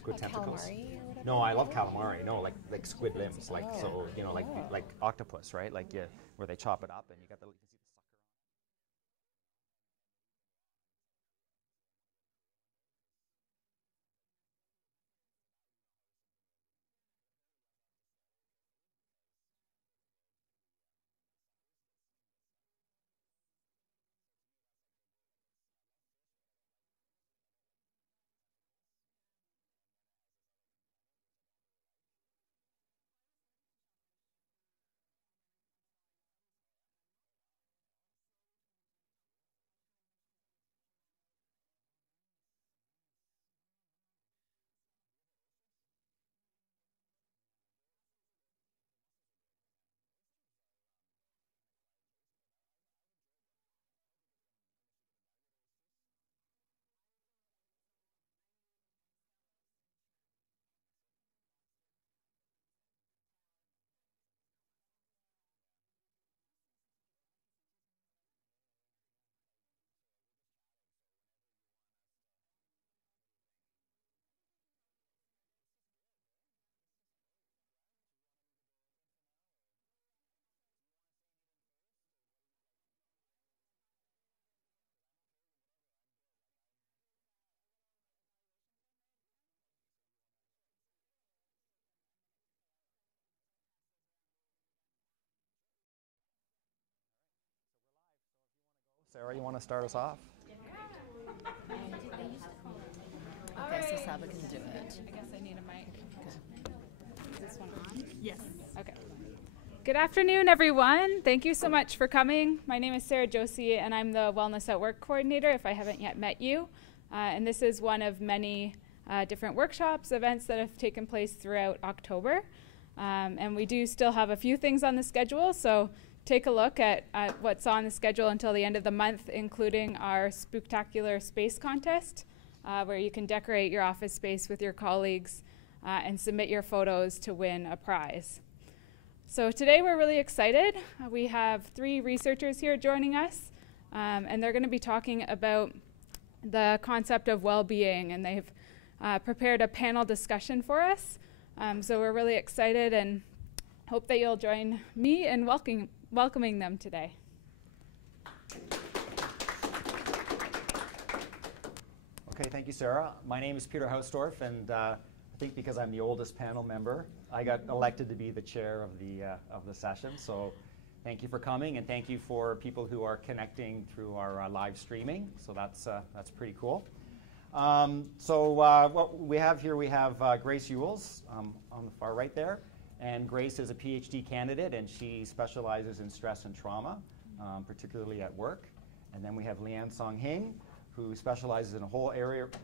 squid tentacles. Calamari or whatever? No, I love calamari. No, like squid limbs, like so you know, like octopus, right? Like where they chop it up and you got the. You can see the sucker. Sarah, you want to start us off? Okay, so Saba can do it. I guess I need a mic. Is this one on? Yes. Okay. Good afternoon, everyone. Thank you so much for coming. My name is Sarah Josie, and I'm the Wellness at Work coordinator, if I haven't yet met you. And this is one of many different workshops, events that have taken place throughout October. And we do still have a few things on the schedule, so take a look at what's on the schedule until the end of the month, including our Spooktacular Space Contest, where you can decorate your office space with your colleagues and submit your photos to win a prize. So today we're really excited. We have 3 researchers here joining us, and they're going to be talking about the concept of well-being, and they've prepared a panel discussion for us. So we're really excited and hope that you'll join me in welcoming them today. Okay, thank you, Sarah. My name is Peter Hausdorff, and I think because I'm the oldest panel member, I got elected to be the chair of the session. So thank you for coming, and thank you for people who are connecting through our live streaming. So that's pretty cool. What we have here, we have Grace Ewells on the far right there. And Grace is a PhD candidate, and she specializes in stress and trauma, particularly at work. And then we have Leanne Song-Hing, who specializes in a whole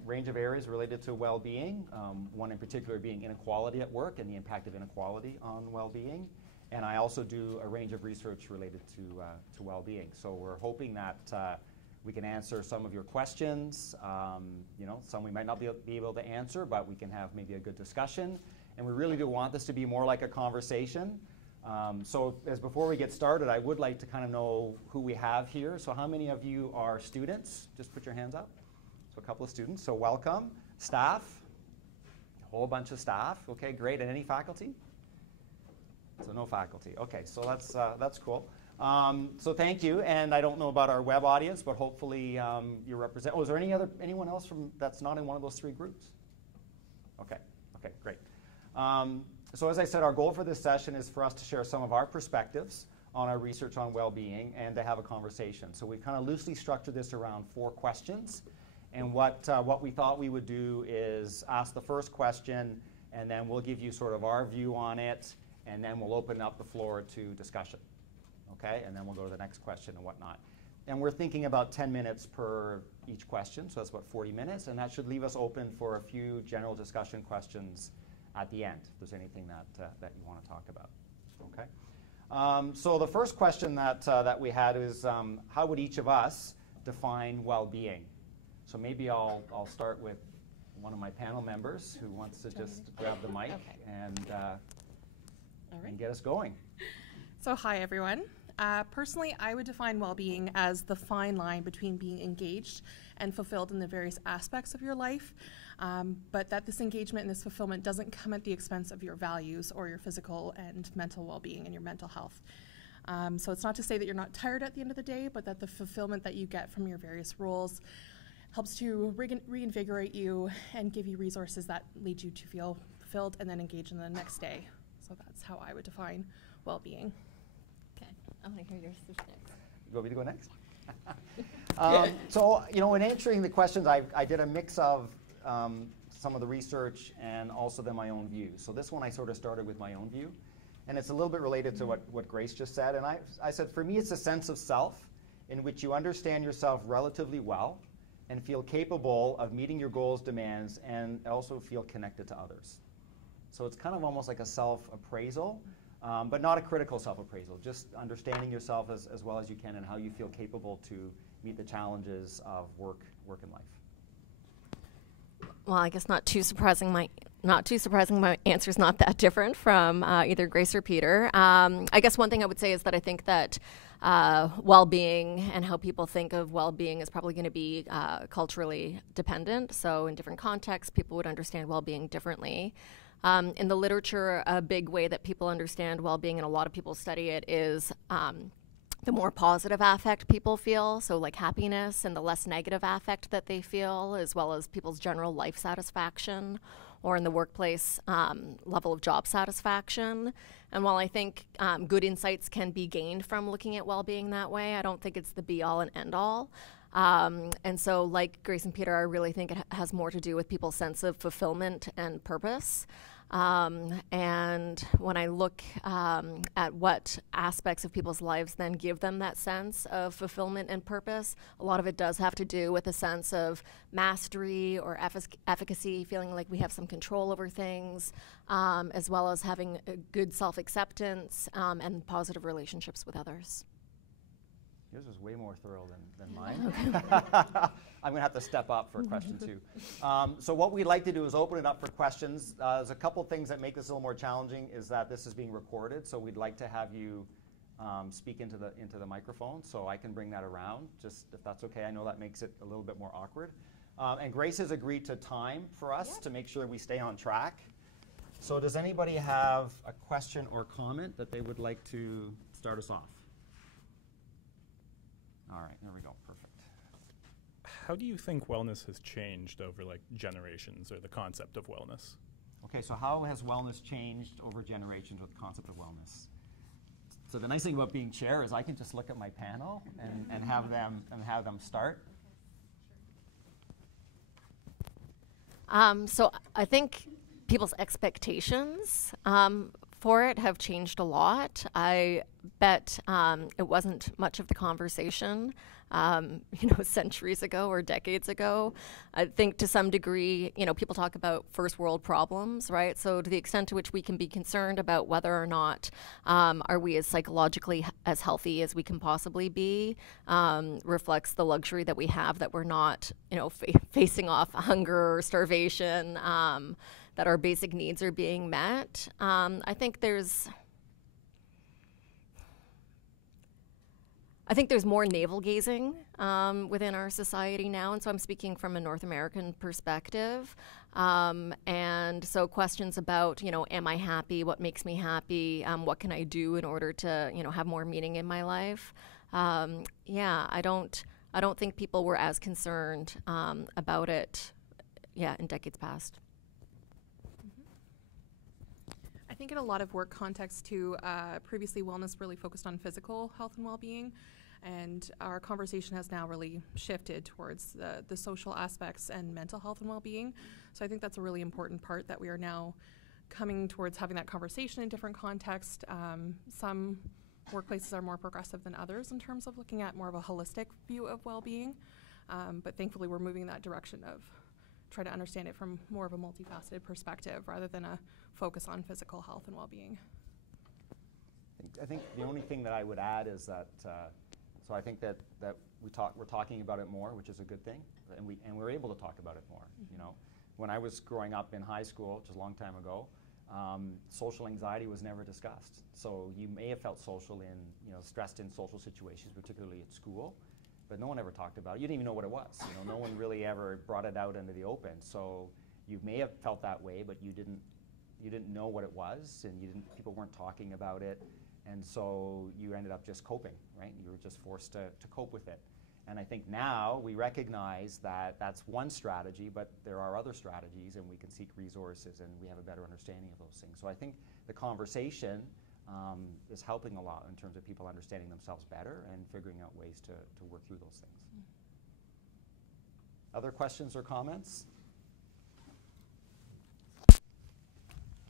range of areas related to well-being, one in particular being inequality at work and the impact of inequality on well-being. And I also do a range of research related to well-being. So we're hoping that we can answer some of your questions. Some we might not be able to answer, but we can have maybe a good discussion. And we really do want this to be more like a conversation. Before we get started, I would like to kind of know who we have here. So how many of you are students? Just put your hands up. So a couple of students, so welcome. Staff, a whole bunch of staff. Okay, great. And any faculty? So no faculty. Okay, so that's cool. So thank you. And I don't know about our web audience, but hopefully you represent. Oh, is there anyone else that's not in one of those 3 groups? Okay, great. So as I said, our goal for this session is for us to share some of our perspectives on our research on well-being and to have a conversation. So we've kind of loosely structured this around 4 questions. And what we thought we would do is ask the first question, and then we'll give you sort of our view on it, and then we'll open up the floor to discussion. Okay? And then we'll go to the next question and whatnot. And we're thinking about 10 minutes per each question, so that's about 40 minutes, and that should leave us open for a few general discussion questions at the end, if there's anything that you want to talk about. Okay. So the first question that we had is how would each of us define well-being? So maybe I'll start with one of my panel members who wants to just grab the mic and get us going. So hi everyone. Personally, I would define well-being as the fine line between being engaged and fulfilled in the various aspects of your life. but that this engagement and this fulfillment doesn't come at the expense of your values or your physical and mental well-being and your mental health. So it's not to say that you're not tired at the end of the day, but that the fulfillment that you get from your various roles helps to reinvigorate you and give you resources that lead you to feel fulfilled and then engage in the next day. So that's how I would define well-being. Okay, I want to hear yours next. You want me to go next? So, in answering the questions, I did a mix of some of the research and also then my own views. So this one I sort of started with my own view. And it's a little bit related to what Grace just said. And I said, for me, it's a sense of self in which you understand yourself relatively well and feel capable of meeting your goals, demands, and also feel connected to others. So it's kind of almost like a self-appraisal, but not a critical self-appraisal, just understanding yourself as well as you can and how you feel capable to meet the challenges of work and life. Well, I guess not too surprising. My answer is not that different from either Grace or Peter. I guess one thing I would say is that I think that well-being and how people think of well-being is probably going to be culturally dependent. So in different contexts, people would understand well-being differently. In the literature, a big way that people understand well-being, and a lot of people study it, is the more positive affect people feel, so like happiness, and the less negative affect that they feel, as well as people's general life satisfaction, or in the workplace level of job satisfaction. And while I think good insights can be gained from looking at well-being that way, I don't think it's the be-all and end-all. And so like Grace and Peter, I really think it has more to do with people's sense of fulfillment and purpose. And when I look at what aspects of people's lives then give them that sense of fulfillment and purpose, a lot of it does have to do with a sense of mastery or efficacy, feeling like we have some control over things, as well as having a good self-acceptance and positive relationships with others. Yours was way more thorough than mine. I'm going to have to step up for question 2. So what we'd like to do is open it up for questions. There's a couple things that make this a little more challenging, is that this is being recorded, so we'd like to have you speak into the microphone, so I can bring that around, just if that's okay. I know that makes it a little bit more awkward. And Grace has agreed to time for us to make sure we stay on track. So does anybody have a question or comment that they would like to start us off? All right, there we go, perfect. How do you think wellness has changed over generations, or the concept of wellness? Okay, so how has wellness changed over generations with the concept of wellness? So the nice thing about being chair is I can just look at my panel and have them start. So I think people's expectations for it have changed a lot. I bet it wasn't much of the conversation, centuries ago or decades ago. I think to some degree, people talk about first world problems, right? So to the extent to which we can be concerned about whether or not are we as psychologically as healthy as we can possibly be, reflects the luxury that we have, that we're not, facing off hunger or starvation, that our basic needs are being met. I think there's more navel-gazing within our society now, and so I'm speaking from a North American perspective. And so questions about, am I happy? What makes me happy? What can I do in order to, have more meaning in my life? I don't think people were as concerned about it, in decades past. I think in a lot of work contexts too, previously wellness really focused on physical health and well-being, and our conversation has now really shifted towards the social aspects and mental health and well-being. So I think that's a really important part, that we are now coming towards having that conversation in different contexts. Some workplaces are more progressive than others in terms of looking at more of a holistic view of well-being, but thankfully we're moving in that direction of try to understand it from more of a multifaceted perspective rather than a focus on physical health and well-being. I think the only thing that I would add is that, so I think that we're talking about it more, which is a good thing, and we're able to talk about it more. Mm-hmm. When I was growing up in high school, which is a long time ago, social anxiety was never discussed. So you may have felt stressed in social situations, particularly at school, but no one ever talked about it. You didn't even know what it was. No one really ever brought it out into the open. So you may have felt that way, but you didn't know what it was, and people weren't talking about it, and so you ended up just coping, right? You were just forced to cope with it. And I think now we recognize that that's one strategy, but there are other strategies, and we can seek resources, and we have a better understanding of those things. So I think the conversation is helping a lot in terms of people understanding themselves better and figuring out ways to work through those things. Other questions or comments?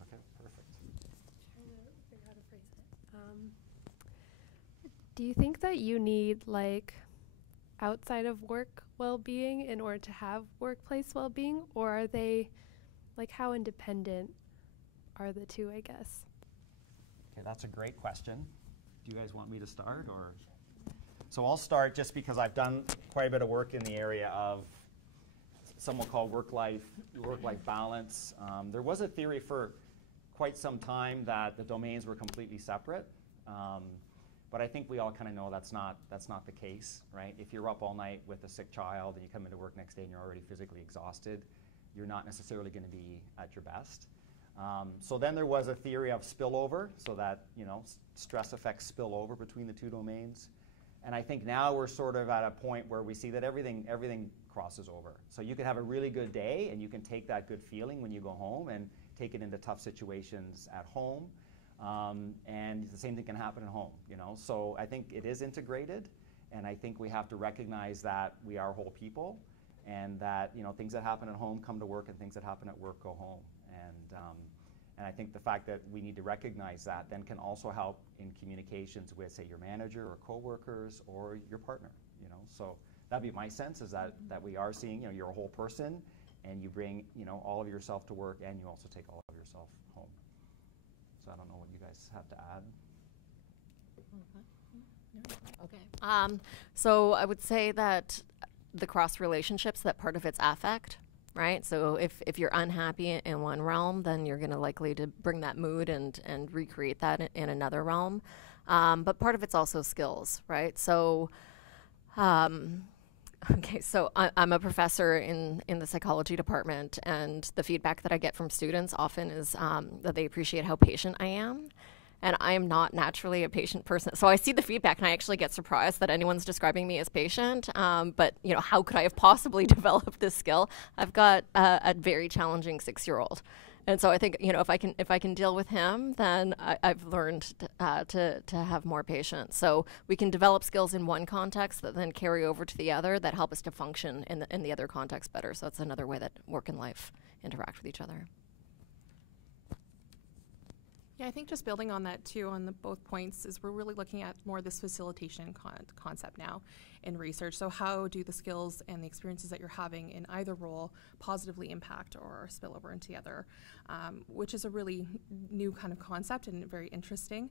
Okay, perfect. Trying to figure out how to phrase it. Do you think that you need like outside of work well-being in order to have workplace well-being, or are they like how independent are the two, I guess? Okay, that's a great question. Do you guys want me to start, or? So I'll start just because I've done quite a bit of work in the area of some will call work-life balance. There was a theory for quite some time that the domains were completely separate. But I think we all kind of know that's not the case, right? If you're up all night with a sick child and you come into work next day and you're already physically exhausted, you're not necessarily going to be at your best. So then there was a theory of spillover, so that stress effects spill over between the two domains. And I think now we're sort of at a point where we see that everything crosses over. So you can have a really good day, and you can take that good feeling when you go home and take it into tough situations at home. And the same thing can happen at home, So I think it is integrated, and I think we have to recognize that we are whole people, and that things that happen at home come to work, and things that happen at work go home. And I think the fact that we need to recognize that then can also help in communications with, say, your manager or coworkers or your partner. So that'd be my sense, is that we are seeing you're a whole person, and you bring all of yourself to work, and you also take all of yourself home. So I don't know what you guys have to add. Okay. So I would say that the cross relationships, that part of it's affect, right? So if you're unhappy in one realm, then you're going to likely to bring that mood and recreate that in another realm. But part of it's also skills, right? So, okay, so I'm a professor in the psychology department, and the feedback that I get from students often is that they appreciate how patient I am. And I am not naturally a patient person. So I see the feedback, and I actually get surprised that anyone's describing me as patient. But how could I have possibly developed this skill? I've got a very challenging 6-year-old. And so I think, if I can deal with him, then I've learned to have more patience. So we can develop skills in one context that then carry over to the other that help us to function in the other context better. So that's another way that work and life interact with each other. Yeah, I think just building on that too, on both points, is we're really looking at more this facilitation concept now in research. So how do the skills and the experiences that you're having in either role positively impact or spill over into the other, which is a really new kind of concept and very interesting.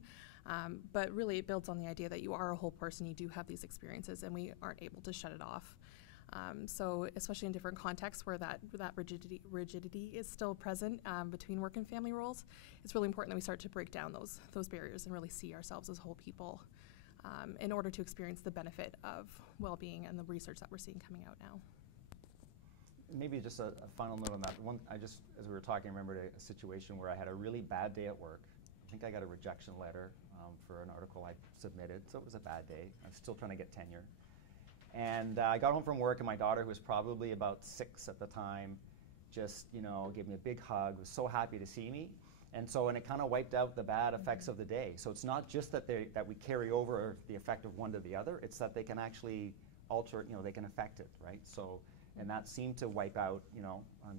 But really it builds on the idea that you are a whole person, you do have these experiences, and we aren't able to shut it off. So especially in different contexts where that rigidity is still present between work and family roles, it's really important that we start to break down those barriers and really see ourselves as whole people in order to experience the benefit of well-being and the research that we're seeing coming out now. Maybe just a final note on that. As we were talking, I remembered a situation where I had a really bad day at work. I think I got a rejection letter for an article I submitted, so it was a bad day. I was still trying to get tenure. And I got home from work, and my daughter, who was probably about 6 at the time, just gave me a big hug, was so happy to see me. And it kind of wiped out the bad effects of the day. So it's not just that we carry over the effect of one to the other, it's that they can actually alter, they can affect it, right? So, and that seemed to wipe out,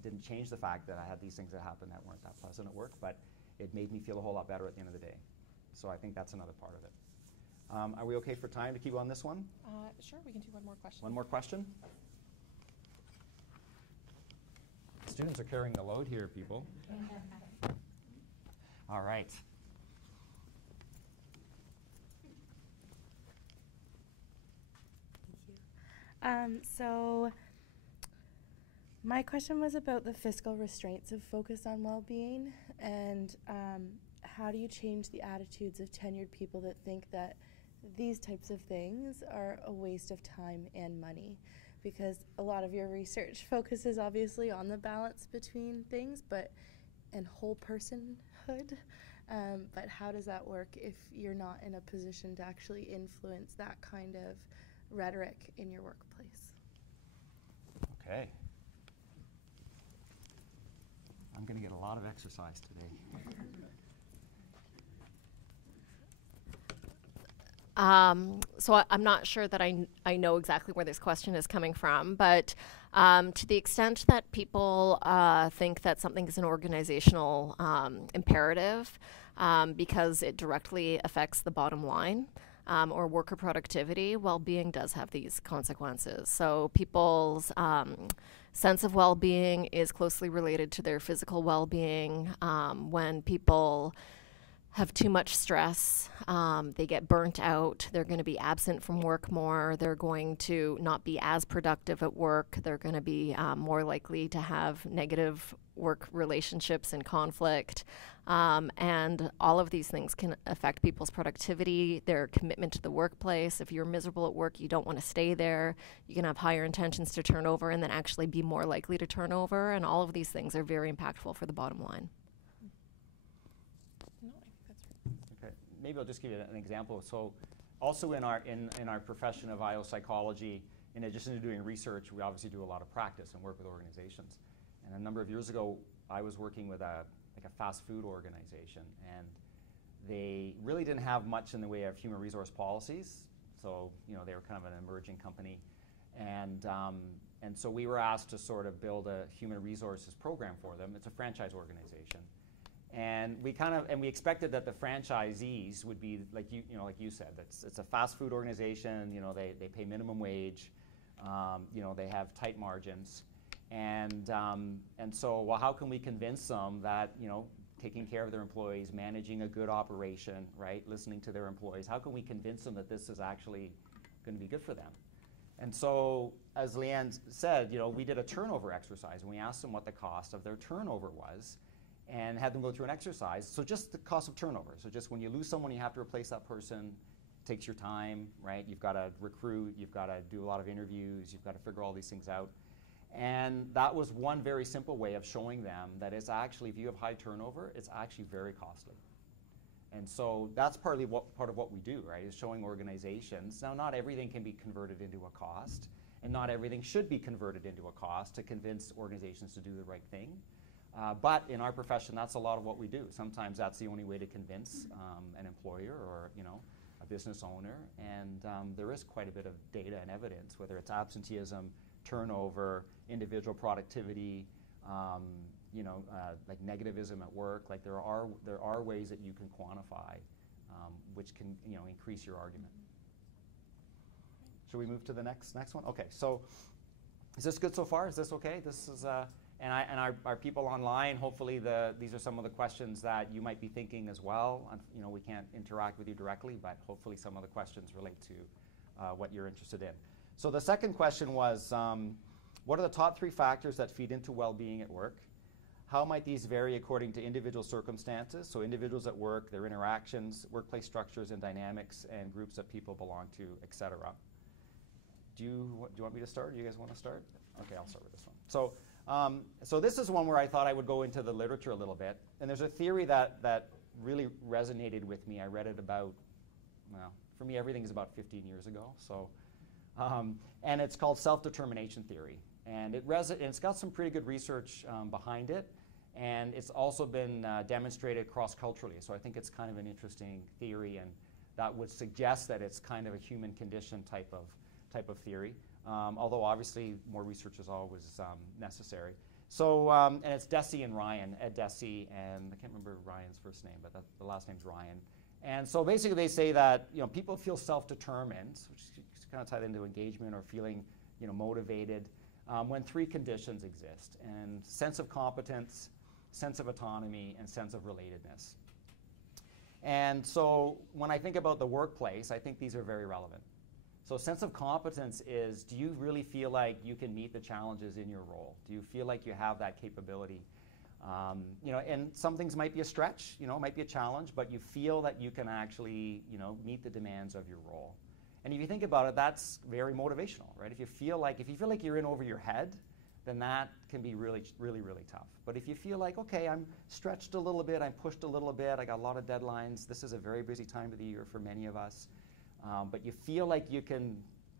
didn't change the fact that I had these things that happened that weren't that pleasant at work, but it made me feel a whole lot better at the end of the day. So I think that's another part of it. Are we okay for time to keep on this one? Sure, we can do one more question. One more question? Students are carrying the load here, people. All right. Thank you. So my question was about the fiscal restraints of focus on well-being, and how do you change the attitudes of tenured people that think that these types of things are a waste of time and money? because a lot of your research focuses obviously on the balance between things, and whole personhood. But how does that work if you're not in a position to actually influence that kind of rhetoric in your workplace? Okay. I'm going to get a lot of exercise today. So I'm not sure that I know exactly where this question is coming from, but to the extent that people think that something is an organizational imperative because it directly affects the bottom line or worker productivity, well-being does have these consequences. So people's sense of well-being is closely related to their physical well-being. When people have too much stress, they get burnt out, they're going to be absent from work more, they're going to not be as productive at work, they're going to be more likely to have negative work relationships and conflict, and all of these things can affect people's productivity, their commitment to the workplace. If you're miserable at work, you don't want to stay there, you can have higher intentions to turn over and then actually be more likely to turn over, and all of these things are very impactful for the bottom line. Maybe I'll just give you an example. So also in our profession of IO psychology, in addition to doing research, we obviously do a lot of practice and work with organizations. And a number of years ago, I was working with a fast food organization, and they really didn't have much in the way of human resource policies. So they were kind of an emerging company, and so we were asked to sort of build a human resources program for them. It's a franchise organization. And we expected that the franchisees would be like you said. It's a fast food organization. They pay minimum wage. They have tight margins, and so well, how can we convince them that taking care of their employees, managing a good operation, right, listening to their employees? How can we convince them that this is actually going to be good for them? And so, as Leanne said, we did a turnover exercise, and we asked them what the cost of their turnover was, and had them go through an exercise. So just the cost of turnover. So just when you lose someone, you have to replace that person. It takes your time, right? You've got to recruit, you've got to do a lot of interviews, you've got to figure all these things out. And that was one very simple way of showing them that it's actually, if you have high turnover, it's actually very costly. And so that's part of what we do, right, is showing organizations. Now, not everything can be converted into a cost, and not everything should be converted into a cost to convince organizations to do the right thing. But in our profession, that's a lot of what we do. Sometimes that's the only way to convince an employer or a business owner. And there is quite a bit of data and evidence, whether it's absenteeism, turnover, individual productivity, like negativism at work. Like there are ways that you can quantify, which can increase your argument. Should we move to the next one? Okay. So is this good so far? Is this okay? This is. And our people online, hopefully these are some of the questions that you might be thinking as well. We can't interact with you directly, but hopefully some of the questions relate to what you're interested in. So the second question was, what are the top 3 factors that feed into well-being at work? How might these vary according to individual circumstances? So individuals at work, their interactions, workplace structures and dynamics, and groups that people belong to, etc. Do you want me to start? Do you guys want to start? Okay, I'll start with this one. So this is one where I thought I would go into the literature a little bit. And there's a theory that really resonated with me. I read it about, well, for me, everything is about 15 years ago. So, and it's called self-determination theory. And it's got some pretty good research behind it. And it's also been demonstrated cross-culturally. So I think it's kind of an interesting theory, and that would suggest that it's kind of a human condition type of theory. Although obviously more research is always necessary. So, and it's Deci and Ryan, Ed Deci, and I can't remember Ryan's first name, but the last name's Ryan. And so basically they say that people feel self-determined, which is kind of tied into engagement or feeling motivated, when 3 conditions exist: and sense of competence, sense of autonomy, and sense of relatedness. And so when I think about the workplace, I think these are very relevant. So sense of competence is, do you really feel like you can meet the challenges in your role? Do you feel like you have that capability? And some things might be a stretch, it might be a challenge, but you feel that you can actually, meet the demands of your role. And if you think about it, that's very motivational, right? If you feel like you're in over your head, then that can be really, really, really tough. But if you feel like, okay, I'm stretched a little bit, I'm pushed a little bit, I got a lot of deadlines, this is a very busy time of the year for many of us, but you feel like you can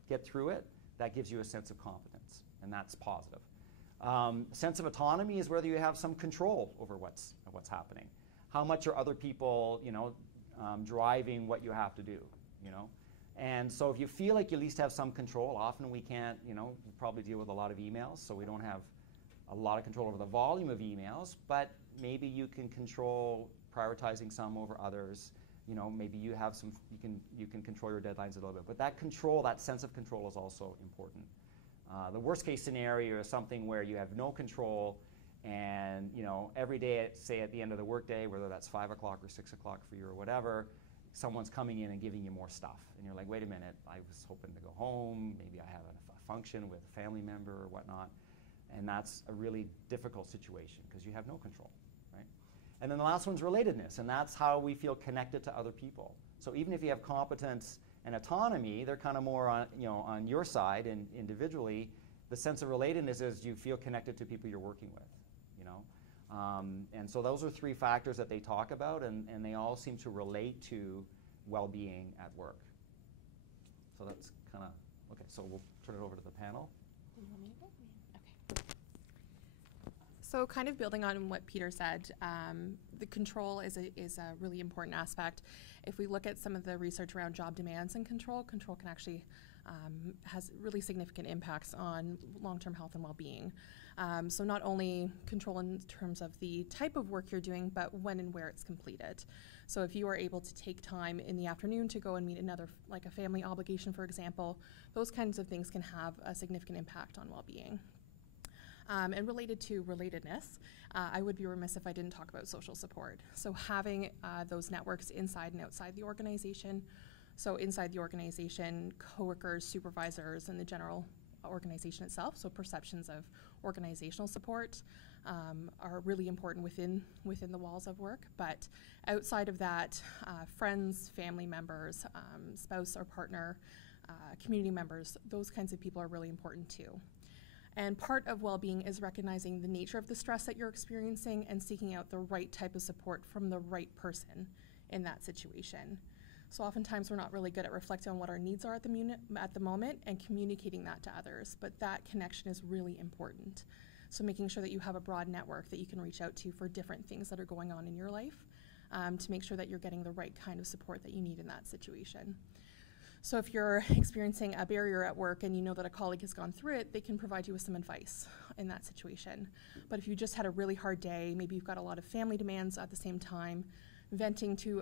get through it, that gives you a sense of competence, and that's positive. Sense of autonomy is whether you have some control over what's happening. How much are other people, driving what you have to do, And so if you feel like you at least have some control, often we can't, we probably deal with a lot of emails, so we don't have a lot of control over the volume of emails, but maybe you can control prioritizing some over others. Maybe you have some, you can control your deadlines a little bit. But that control, that sense of control is also important. The worst case scenario is something where you have no control, and every day, say at the end of the workday, whether that's 5 o'clock or 6 o'clock for you or whatever, someone's coming in and giving you more stuff. And you're like, wait a minute, I was hoping to go home, maybe I have a function with a family member or whatnot. And that's a really difficult situation because you have no control, right? And then the last one's relatedness, and that's how we feel connected to other people. So even if you have competence and autonomy, they're kind of more on, on your side and individually. The sense of relatedness is you feel connected to people you're working with, And so those are 3 factors that they talk about, and they all seem to relate to well-being at work. So that's kind of, okay, so we'll turn it over to the panel. Okay. So kind of building on what Peter said, the control is a really important aspect. If we look at some of the research around job demands and control can actually has really significant impacts on long-term health and well-being. So not only control in terms of the type of work you're doing, but when and where it's completed. So if you are able to take time in the afternoon to go and meet another, like a family obligation, for example, those kinds of things can have a significant impact on well-being. And related to relatedness, I would be remiss if I didn't talk about social support. So having those networks inside and outside the organization. So inside the organization, coworkers, supervisors, and the general organization itself, so perceptions of organizational support are really important within the walls of work. But outside of that, friends, family members, spouse or partner, community members, those kinds of people are really important too. And part of well-being is recognizing the nature of the stress that you're experiencing and seeking out the right type of support from the right person in that situation. So oftentimes we're not really good at reflecting on what our needs are at the moment and communicating that to others, but that connection is really important. So making sure that you have a broad network that you can reach out to for different things that are going on in your life to make sure that you're getting the right kind of support that you need in that situation. So if you're experiencing a barrier at work and you know that a colleague has gone through it, they can provide you with some advice in that situation. But if you just had a really hard day, maybe you've got a lot of family demands at the same time, venting to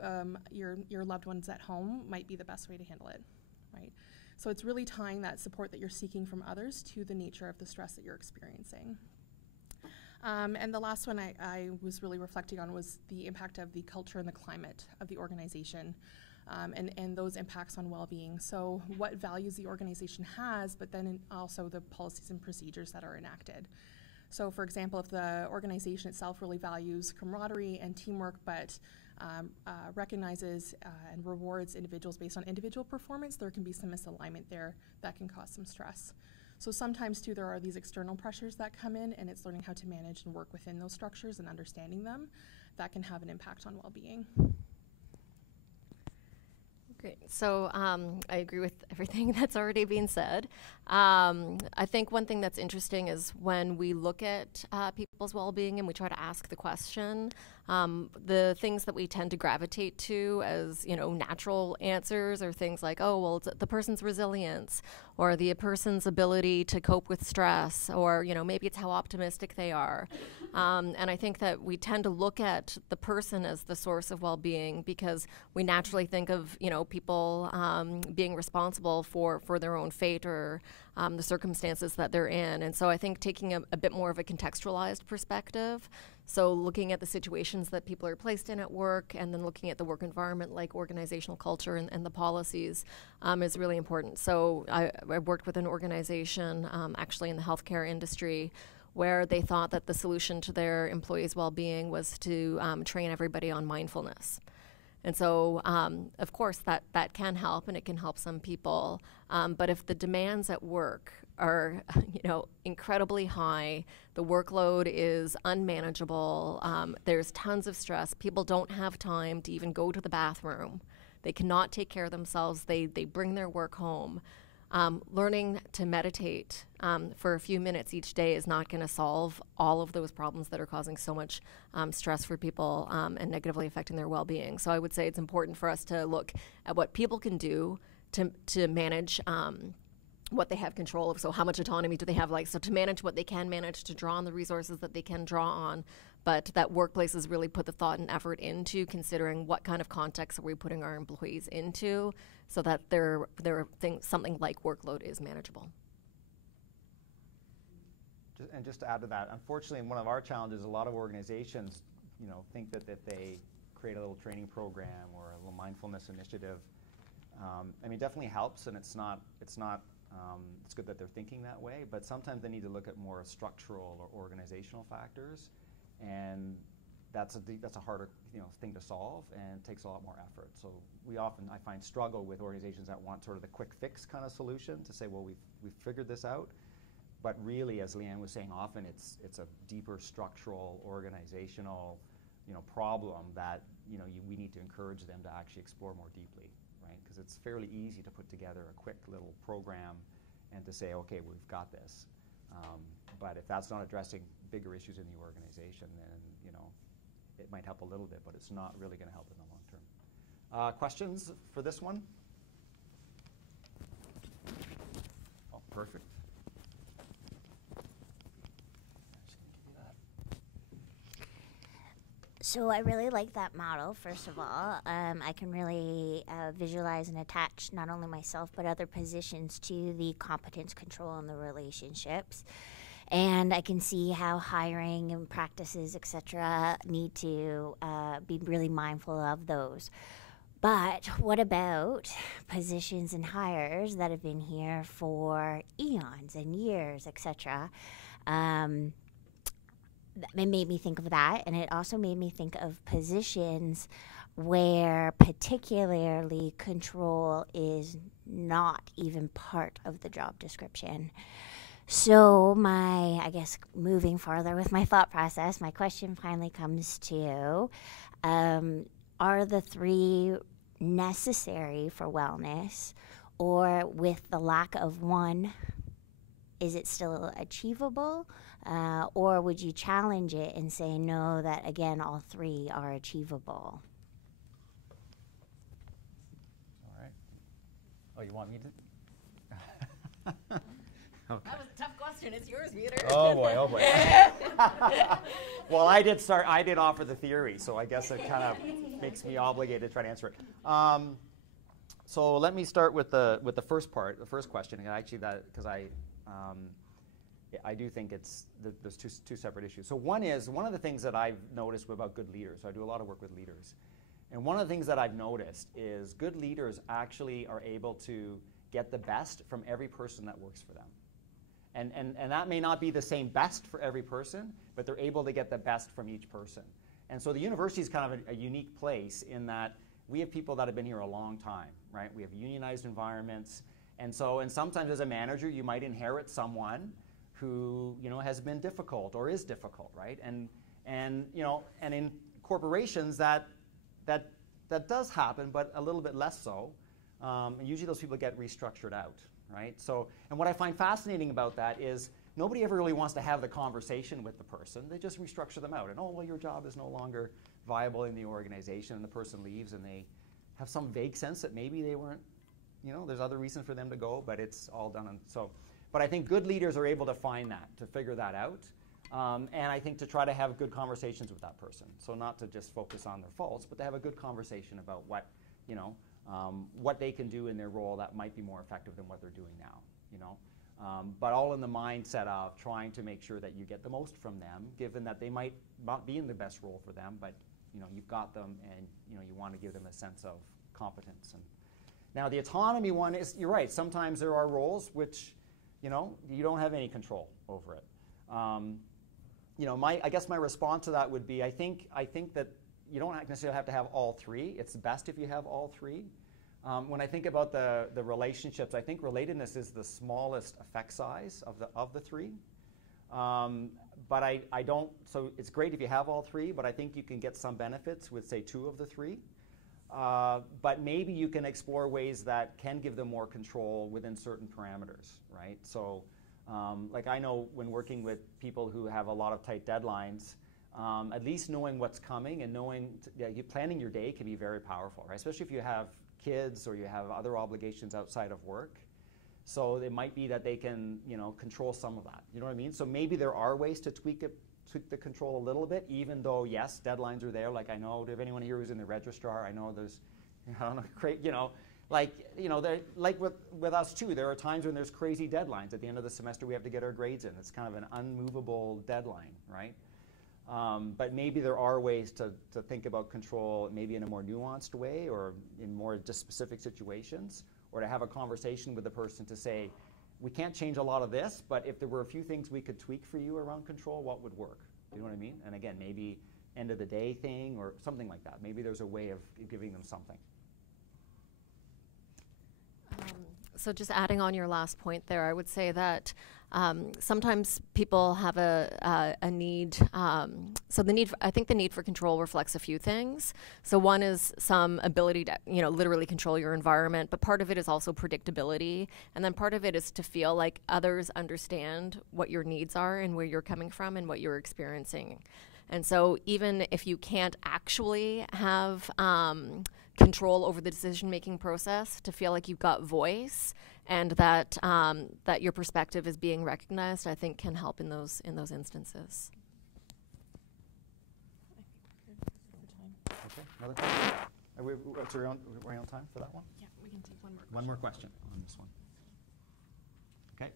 your loved ones at home might be the best way to handle it, right? So it's really tying that support that you're seeking from others to the nature of the stress that you're experiencing. And the last one I was really reflecting on was the impact of the culture and the climate of the organization. And those impacts on well-being. So what values the organization has, but then also the policies and procedures that are enacted. So for example, if the organization itself really values camaraderie and teamwork, but recognizes and rewards individuals based on individual performance, there can be some misalignment there that can cause some stress. So sometimes too, there are these external pressures that come in, and it's learning how to manage and work within those structures and understanding them that can have an impact on well-being. Great. So I agree with everything that's already been said. I think one thing that's interesting is when we look at people's well-being and we try to ask the question, the things that we tend to gravitate to as, natural answers are things like, oh, well, it's the person's resilience, or the person's ability to cope with stress, or, maybe it's how optimistic they are. And I think that we tend to look at the person as the source of well-being because we naturally think of, people being responsible for their own fate or the circumstances that they're in. And so I think taking a bit more of a contextualized perspective, so looking at the situations that people are placed in at work and then looking at the work environment like organizational culture and the policies is really important. So I worked with an organization actually in the healthcare industry where they thought that the solution to their employees' well-being was to train everybody on mindfulness. And so, of course, that can help, and it can help some people. But if the demands at work are, incredibly high, the workload is unmanageable, there's tons of stress, people don't have time to even go to the bathroom, they cannot take care of themselves, they bring their work home. Learning to meditate for a few minutes each day is not going to solve all of those problems that are causing so much stress for people and negatively affecting their well-being. So I would say it's important for us to look at what people can do to manage what they have control of. So how much autonomy do they have? So to manage what they can manage, to draw on the resources that they can draw on, but that workplaces really put the thought and effort into considering what kind of context are we putting our employees into, so that something like workload is manageable. Just to add to that, unfortunately, one of our challenges, a lot of organizations, think that if they create a little training program or a little mindfulness initiative, definitely helps, and it's good that they're thinking that way, but sometimes they need to look at more structural or organizational factors, and that's a harder thing to solve, and takes a lot more effort. So we often, I find, struggle with organizations that want sort of the quick fix kind of solution to say, well, we've figured this out, but really, as Leanne was saying, often it's a deeper structural, organizational problem that we need to encourage them to actually explore more deeply, right? Because it's fairly easy to put together a quick little program and to say, okay, we've got this. But if that's not addressing bigger issues in the organization, then it might help a little bit, but it's not really going to help in the long term. Questions for this one? Oh, perfect. So I really like that model, first of all. I can really visualize and attach not only myself but other positions to the competence control and the relationships. And I can see how hiring and practices, etc., need to be really mindful of those. But what about positions and hires that have been here for eons and years, etc.? It made me think of that, and it also made me think of positions where particularly control is not even part of the job description. So moving farther with my thought process, my question finally comes to, are the three necessary for wellness, or with the lack of one, is it still achievable? Or would you challenge it and say, no, that again, all three are achievable? All right. Oh, you want me to? Okay. That was a tough question. It's yours, Peter. Oh boy, oh boy. Well, I did offer the theory, so I guess it kind of makes me obligated to try to answer it. So let me start with the first part, the first question, and actually because I do think there's two separate issues. So one of the things that I've noticed about good leaders, so I do a lot of work with leaders, and one of the things that I've noticed is good leaders actually are able to get the best from every person that works for them. And that may not be the same best for every person, but they're able to get the best from each person. And so the university is kind of a unique place in that we have people that have been here a long time, right? We have unionized environments. And sometimes as a manager, you might inherit someone who has been difficult or is difficult, right? And in corporations that does happen, but a little bit less so. And usually those people get restructured out, right? So, and what I find fascinating about that is nobody ever really wants to have the conversation with the person. They just restructure them out. And your job is no longer viable in the organization, and the person leaves, and they have some vague sense that maybe they weren't, there's other reasons for them to go, but it's all done. But I think good leaders are able to find that, to figure that out. And I think to try to have good conversations with that person. So not to just focus on their faults, but to have a good conversation about what they can do in their role that might be more effective than what they're doing now, but all in the mindset of trying to make sure that you get the most from them, given that they might not be in the best role for them, but you've got them, and you want to give them a sense of competence. And now the autonomy one is, you're right, sometimes there are roles which you don't have any control over it. I guess my response to that would be, I think that you don't necessarily have to have all three. It's best if you have all three. When I think about the relationships, I think relatedness is the smallest effect size of the three. But I don't, so it's great if you have all three, but I think you can get some benefits with, say, 2 of the 3. But maybe you can explore ways that can give them more control within certain parameters, right? So, like I know when working with people who have a lot of tight deadlines, at least knowing what's coming and knowing, planning your day can be very powerful, right? Especially if you have kids or you have other obligations outside of work. So it might be that they can, control some of that. You know what I mean? So maybe there are ways to tweak the control a little bit, even though, yes, deadlines are there. Like I know, if anyone here who's in the registrar, I know there's, I don't know, like with us too, there are times when there's crazy deadlines. At the end of the semester, we have to get our grades in. It's kind of an unmovable deadline, right? But maybe there are ways to think about control maybe in a more nuanced way or in more just specific situations, or to have a conversation with the person to say, we can't change a lot of this, but if there were a few things we could tweak for you around control, what would work? You know what I mean? And again, maybe end of the day thing or something like that. Maybe there's a way of giving them something. So just adding on your last point there, I would say that sometimes people have a need. So I think the need for control reflects a few things. So one is some ability to, literally control your environment, but part of it is also predictability. And then part of it is to feel like others understand what your needs are and where you're coming from and what you're experiencing. And so even if you can't actually have control over the decision-making process, to feel like you've got voice and that that your perspective is being recognized, I think can help in those instances. Okay, another question? Are we on time for that one? Yeah, we can take one more question. One more question on this one. Okay.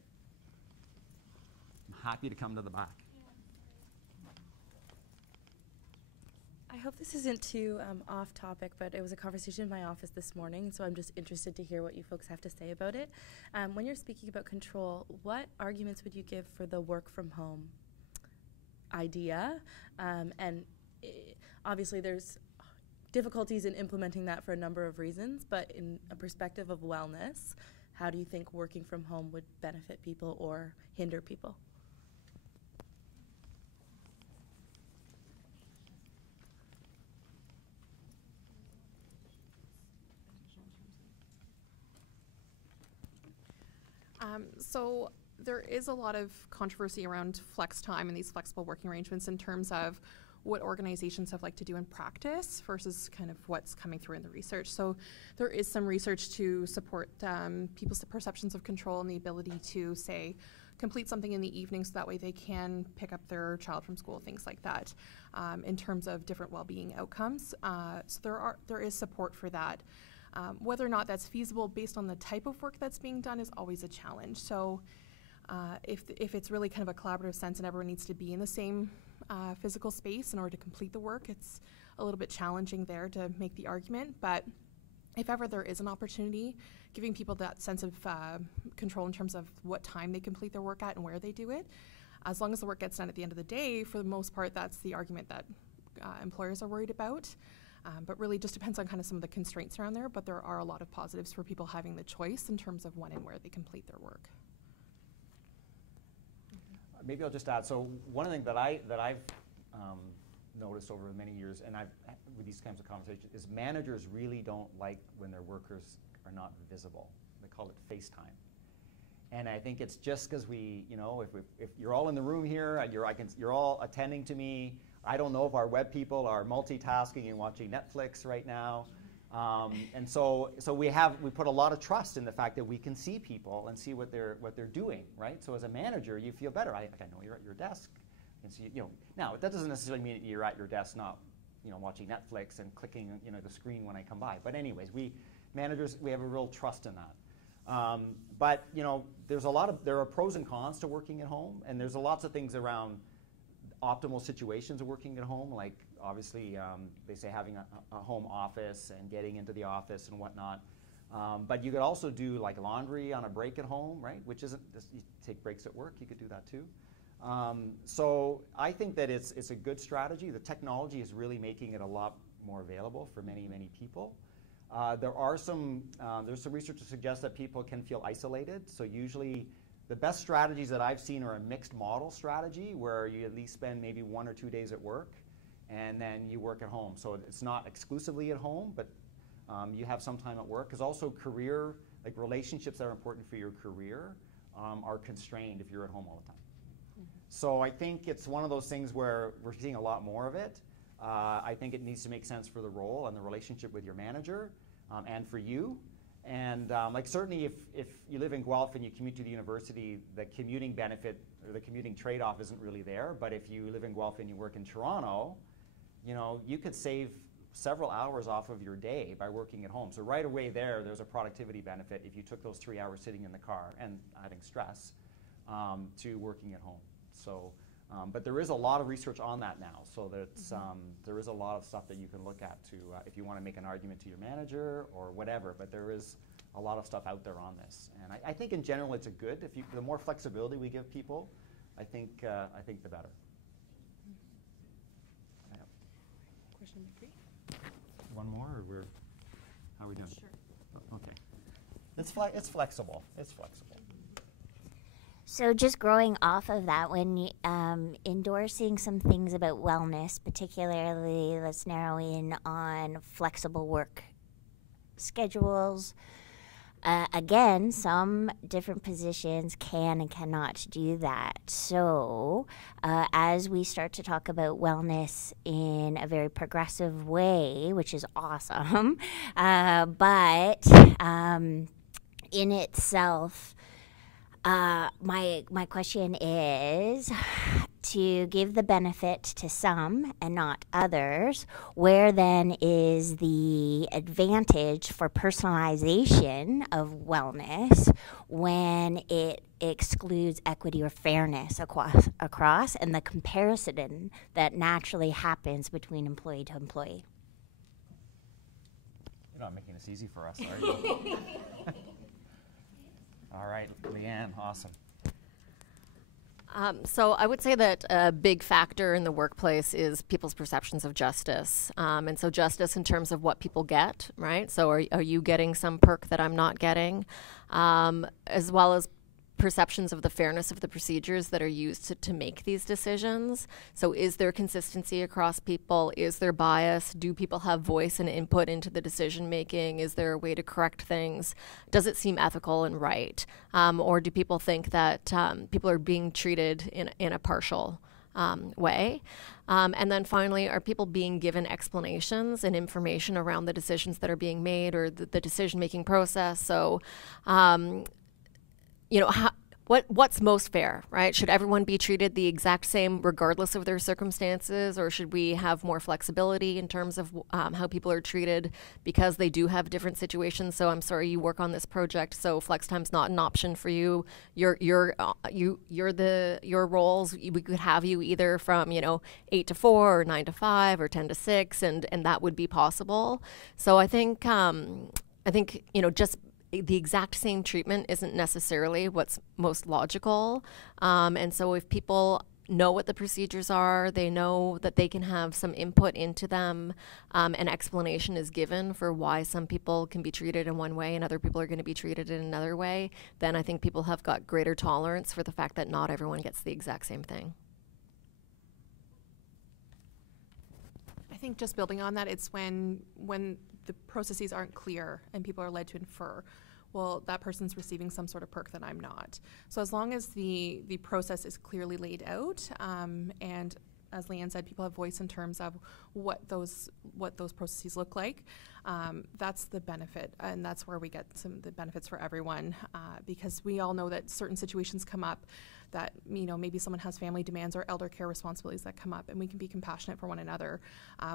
I'm happy to come to the back. I hope this isn't too off topic, but it was a conversation in my office this morning, so I'm just interested to hear what you folks have to say about it. When you're speaking about control, what arguments would you give for the work from home idea? Obviously there's difficulties in implementing that for a number of reasons, but in a perspective of wellness, how do you think working from home would benefit people or hinder people? So there is a lot of controversy around flex time and these flexible working arrangements in terms of what organizations have liked to do in practice versus kind of what's coming through in the research. So there is some research to support people's perceptions of control and the ability to, say, complete something in the evening so that way they can pick up their child from school, things like that, in terms of different well-being outcomes. So there is support for that. Whether or not that's feasible based on the type of work that's being done is always a challenge. So if it's really kind of a collaborative sense and everyone needs to be in the same physical space in order to complete the work, it's a little bit challenging there to make the argument. But if ever there is an opportunity, giving people that sense of control in terms of what time they complete their work at and where they do it, as long as the work gets done at the end of the day, for the most part, that's the argument that employers are worried about. But really just depends on kind of some of the constraints around there, but there are a lot of positives for people having the choice in terms of when and where they complete their work. Maybe I'll just add, so one of the things that I've noticed over many years, and with these kinds of conversations, is managers really don't like when their workers are not visible. They call it FaceTime. And I think it's just because if you're all in the room here and you're all attending to me, I don't know if our web people are multitasking and watching Netflix right now. And so we put a lot of trust in the fact that we can see people and see what they're doing, right? So as a manager, you feel better. I know you're at your desk, and so now that doesn't necessarily mean that you're at your desk not watching Netflix and clicking the screen when I come by. But anyways, managers have a real trust in that. But there are pros and cons to working at home, and there's lots of things around optimal situations of working at home, like obviously they say having a home office and getting into the office and whatnot. But you could also do like laundry on a break at home, right? Which isn't, you take breaks at work, you could do that too. So I think that it's a good strategy. The technology is really making it a lot more available for many, many people. There's some research to suggest that people can feel isolated. So usually the best strategies that I've seen are a mixed model strategy where you at least spend maybe 1 or 2 days at work and then you work at home. So it's not exclusively at home, but you have some time at work. Because also career, like relationships that are important for your career are constrained if you're at home all the time. So I think it's one of those things where we're seeing a lot more of it. I think it needs to make sense for the role and the relationship with your manager and for you. And like certainly if you live in Guelph and you commute to the university, the commuting benefit or the commuting trade-off isn't really there. But if you live in Guelph and you work in Toronto, you know, you could save several hours off of your day by working at home. So right away there's a productivity benefit if you took those 3 hours sitting in the car and adding stress to working at home. So, but there is a lot of research on that now. So that's, there is a lot of stuff that you can look at to, if you want to make an argument to your manager or whatever. But there is a lot of stuff out there on this, and I think in general it's a good. The more flexibility we give people, I think the better. Yeah. Question number 3. One more, or how are we doing? Sure. Oh, okay. It's flexible. It's flexible. So just growing off of that, when endorsing some things about wellness, particularly let's narrow in on flexible work schedules. Again, some different positions can and cannot do that. So as we start to talk about wellness in a very progressive way, which is awesome, but in itself, my question is to give the benefit to some and not others, where then is the advantage for personalization of wellness when it excludes equity or fairness across and the comparison that naturally happens between employee to employee? You're not making this easy for us, are you? All right, Leanne, awesome. So I would say that a big factor in the workplace is people's perceptions of justice. And so justice in terms of what people get, right? So are you getting some perk that I'm not getting? As well as perceptions of the fairness of the procedures that are used to make these decisions. So is there consistency across people? Is there bias? Do people have voice and input into the decision making? Is there a way to correct things? Does it seem ethical and right? Or do people think that people are being treated in a partial way? And then finally, are people being given explanations and information around the decisions that are being made or the decision-making process? So you know, what's most fair, right? Should everyone be treated the exact same regardless of their circumstances, or should we have more flexibility in terms of how people are treated because they do have different situations? So I'm sorry, you work on this project, so flex time's not an option for you. Your roles, we could have you either from 8 to 4 or 9 to 5 or 10 to 6, and that would be possible. So I think just the exact same treatment isn't necessarily what's most logical. And so if people know what the procedures are, they know that they can have some input into them, an explanation is given for why some people can be treated in one way and other people are going to be treated in another way, then I think people have got greater tolerance for the fact that not everyone gets the exact same thing. I think just building on that, it's when the processes aren't clear and people are led to infer, well, that person's receiving some sort of perk that I'm not. So as long as the process is clearly laid out, and as Leanne said, people have voice in terms of what those processes look like, that's the benefit, and that's where we get some of the benefits for everyone, because we all know that certain situations come up that maybe someone has family demands or elder care responsibilities that come up, and we can be compassionate for one another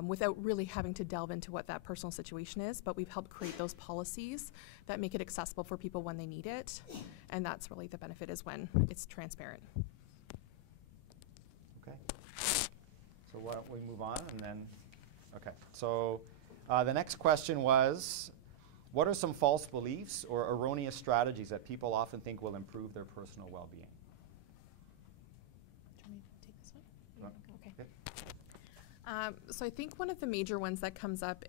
without really having to delve into what that personal situation is. But we've helped create those policies that make it accessible for people when they need it, and that's really the benefit, is when it's transparent. Okay. So why don't we move on and then? Okay. So the next question was, what are some false beliefs or erroneous strategies that people often think will improve their personal well-being? So I think one of the major ones that comes up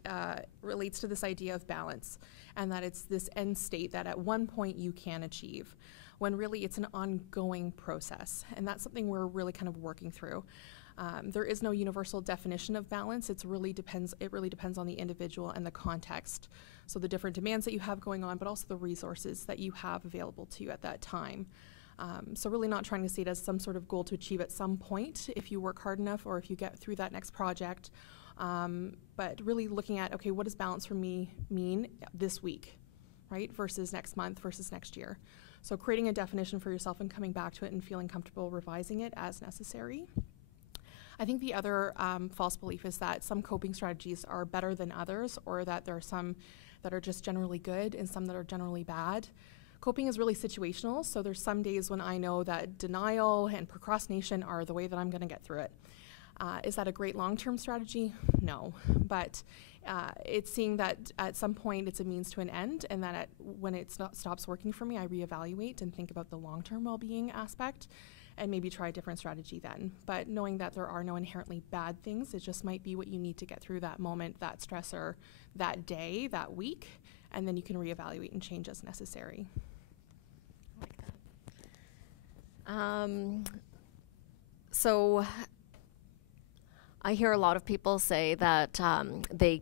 relates to this idea of balance, and that it's this end state that at one point you can achieve, when really it's an ongoing process. And that's something we're really kind of working through. There is no universal definition of balance. It really depends on the individual and the context. So the different demands that you have going on, but also the resources that you have available to you at that time. So really not trying to see it as some sort of goal to achieve at some point if you work hard enough or if you get through that next project. But really looking at, okay, what does balance for me mean this week, right? Versus next month, versus next year. So creating a definition for yourself and coming back to it and feeling comfortable revising it as necessary. I think the other false belief is that some coping strategies are better than others, or that there are some that are just generally good and some that are generally bad. Coping is really situational, so there's some days when I know that denial and procrastination are the way that I'm going to get through it. Is that a great long-term strategy? No, but it's seeing that at some point it's a means to an end, and that when it stops working for me, I reevaluate and think about the long-term well-being aspect and maybe try a different strategy then. But knowing that there are no inherently bad things, it just might be what you need to get through that moment, that stressor, that day, that week, and then you can reevaluate and change as necessary. So I hear a lot of people say that they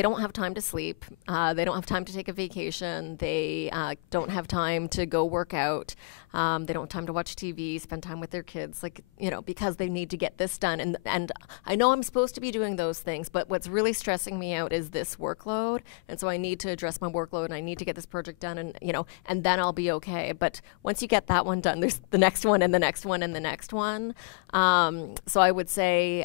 don't have time to sleep, they don't have time to take a vacation, they don't have time to go work out, they don't have time to watch TV, spend time with their kids, like, you know, because they need to get this done. And I know I'm supposed to be doing those things, but what's really stressing me out is this workload. And so I need to address my workload, and I need to get this project done, and, you know, and then I'll be okay. But once you get that one done, there's the next one and the next one and the next one. So I would say,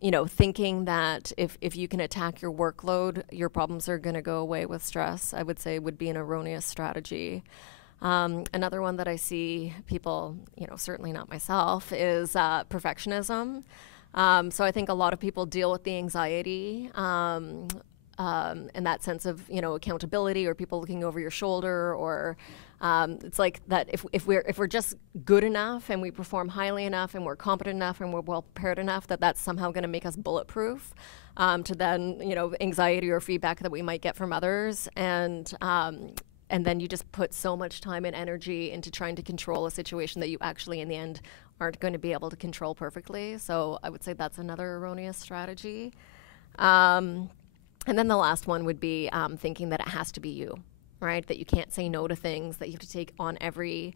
you know, thinking that if you can attack your workload, your problems are going to go away with stress, I would say would be an erroneous strategy. Another one that I see people, you know, certainly not myself, is perfectionism. So I think a lot of people deal with the anxiety and that sense of, you know, accountability, or people looking over your shoulder, or it's like that if we're just good enough and we perform highly enough and we're competent enough and we're well prepared enough, that's somehow going to make us bulletproof to then, you know, anxiety or feedback that we might get from others. And then you just put so much time and energy into trying to control a situation that you actually in the end aren't going to be able to control perfectly. So I would say that's another erroneous strategy. And then the last one would be thinking that it has to be you, right? That you can't say no to things, that you have to take on every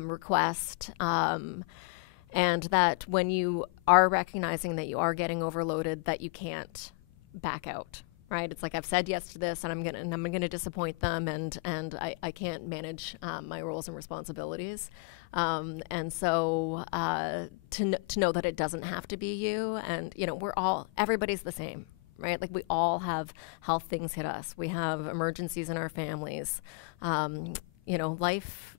request. And that when you are recognizing that you are getting overloaded, that you can't back out. Right, it's like, I've said yes to this, and I'm gonna disappoint them, and I can't manage my roles and responsibilities, and so to know that it doesn't have to be you, and, you know, everybody's the same, right? Like, we all have health things hit us. We have emergencies in our families. You know, life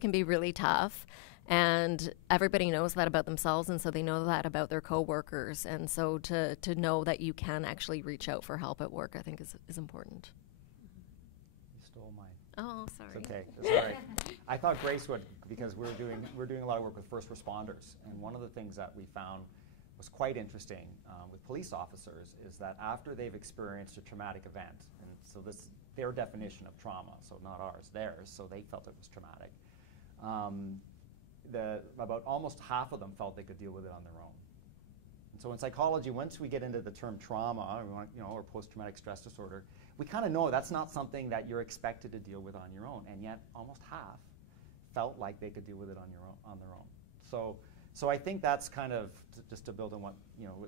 can be really tough. And everybody knows that about themselves, and so they know that about their coworkers. And so to know that you can actually reach out for help at work, I think is important. You stole mine. Oh, sorry. It's okay. Sorry. I thought Grace would, because we're doing a lot of work with first responders, and one of the things that we found was quite interesting with police officers is that after they've experienced a traumatic event, and so this their definition of trauma, so not ours, theirs, so they felt it was traumatic. About almost half of them felt they could deal with it on their own. And so in psychology, once we get into the term trauma, or post-traumatic stress disorder, we kind of know that's not something that you're expected to deal with on your own, and yet almost half felt like they could deal with it on their own. So I think that's kind of, just to build on what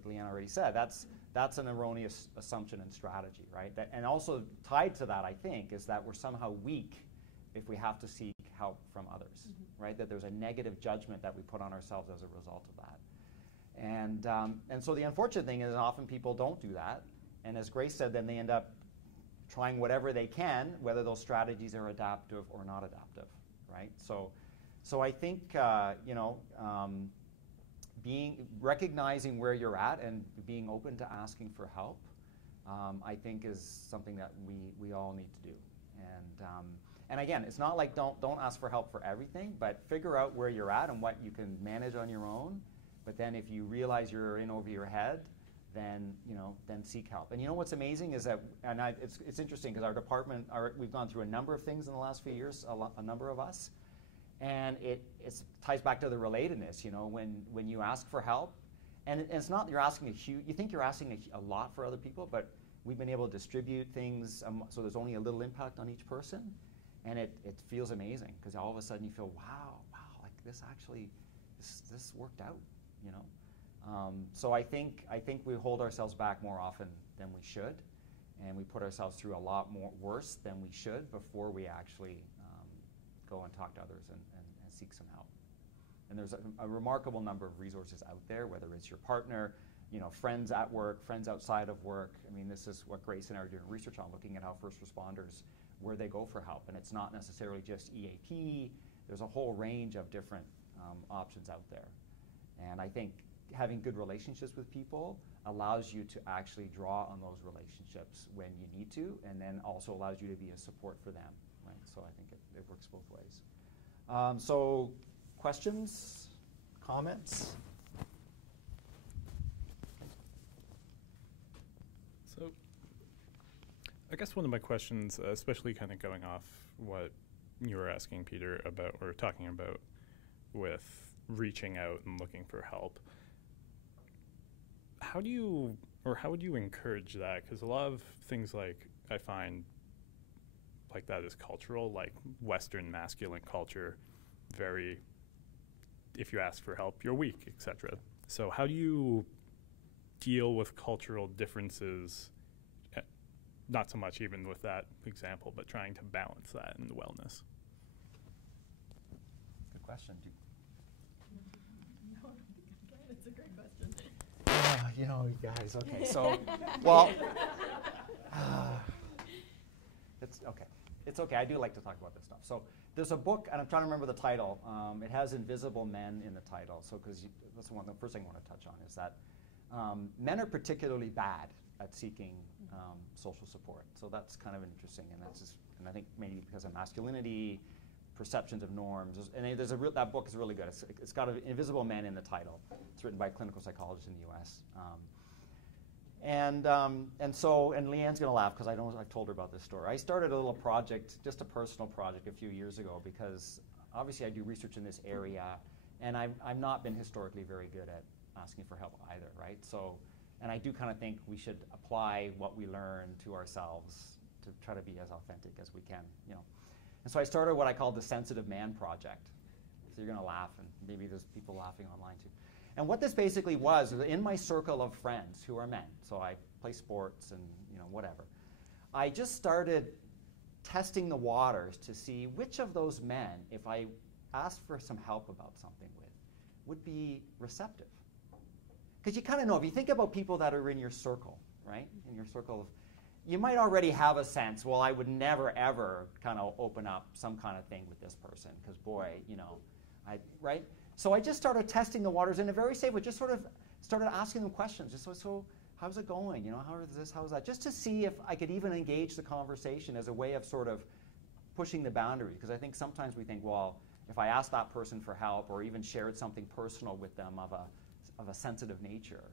Leanne already said, that's an erroneous assumption and strategy, right? And also tied to that, I think, is that we're somehow weak if we have to seek help from others, right? That there's a negative judgment that we put on ourselves as a result of that. And so the unfortunate thing is often people don't do that. And as Grace said, then they end up trying whatever they can, whether those strategies are adaptive or not adaptive, right? So I think, recognizing where you're at and being open to asking for help, I think is something that we all need to do. And again, it's not like don't ask for help for everything, but figure out where you're at and what you can manage on your own, But then if you realize you're in over your head, then, then seek help. And what's amazing is that, and it's interesting because our department, we've gone through a number of things in the last few years, a number of us, and it ties back to the relatedness, when you ask for help, and it's not you're asking you think you're asking a lot for other people, but we've been able to distribute things so there's only a little impact on each person, and it feels amazing because all of a sudden you feel, wow, like this actually, this worked out, So I think we hold ourselves back more often than we should, and we put ourselves through a lot more worse than we should before we actually go and talk to others and seek some help. And there's a remarkable number of resources out there, whether it's your partner, friends at work, friends outside of work. I mean, this is what Grace and I are doing research on, looking at how first responders, where they go for help. And it's not necessarily just EAP. There's a whole range of different options out there. And I think having good relationships with people allows you to actually draw on those relationships when you need to, and then also allows you to be a support for them, right? So I think it works both ways. So questions, comments? So I guess one of my questions, especially kind of going off what you were asking Peter about, or talking about with reaching out and looking for help, how would you encourage that? Because a lot of things, like, I find like that is cultural, like Western masculine culture, very, if you ask for help, you're weak, etc. So how do you deal with cultural differences, not so much even with that example, but trying to balance that in the wellness? Good question. No, I don't think I can. It's a great question. You guys, okay. So, well, it's okay. It's okay. I do like to talk about this stuff. So there's a book, and I'm trying to remember the title. It has invisible men in the title. So because that's the first thing I want to touch on is that men are particularly bad at seeking social support. So that's kind of interesting, and I think maybe because of masculinity, perceptions of norms, and that book is really good. It's got invisible men in the title. It's written by a clinical psychologist in the U.S. And Leanne's going to laugh because I've told her about this story. I started a little project, just a personal project, a few years ago because obviously I do research in this area, and I've not been historically very good at asking for help either, right? So, and I do kind of think we should apply what we learn to ourselves to try to be as authentic as we can, And so I started what I called the Sensitive Man Project. So you're going to laugh, and maybe there's people laughing online too. And what this basically was, in my circle of friends who are men, so I play sports and whatever, I just started testing the waters to see which of those men, if I asked for some help about something with, would be receptive. Because you kind of know, if you think about people that are in your circle, right, in your circle of, you might already have a sense, well, I would never, ever kind of open up some kind of thing with this person, because boy, right? So I just started testing the waters in a very safe way, just sort of started asking them questions. Just so how's it going? How is this, how's that? Just to see if I could even engage the conversation as a way of sort of pushing the boundaries. Because I think sometimes we think, well, if I asked that person for help or even shared something personal with them of a sensitive nature,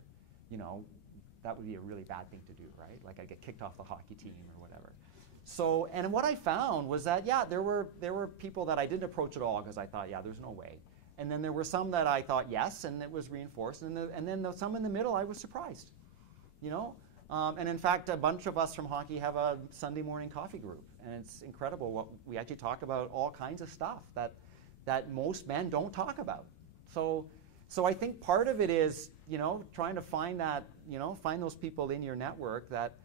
that would be a really bad thing to do, right? Like I'd get kicked off the hockey team or whatever. So, and what I found was that, yeah, there were people that I didn't approach at all because I thought, yeah, there's no way. And then there were some that I thought yes, and it was reinforced. And then some in the middle, I was surprised, And in fact, a bunch of us from hockey have a Sunday morning coffee group, and it's incredible. What we actually talk about all kinds of stuff that most men don't talk about. So I think part of it is, trying to find that, find those people in your network that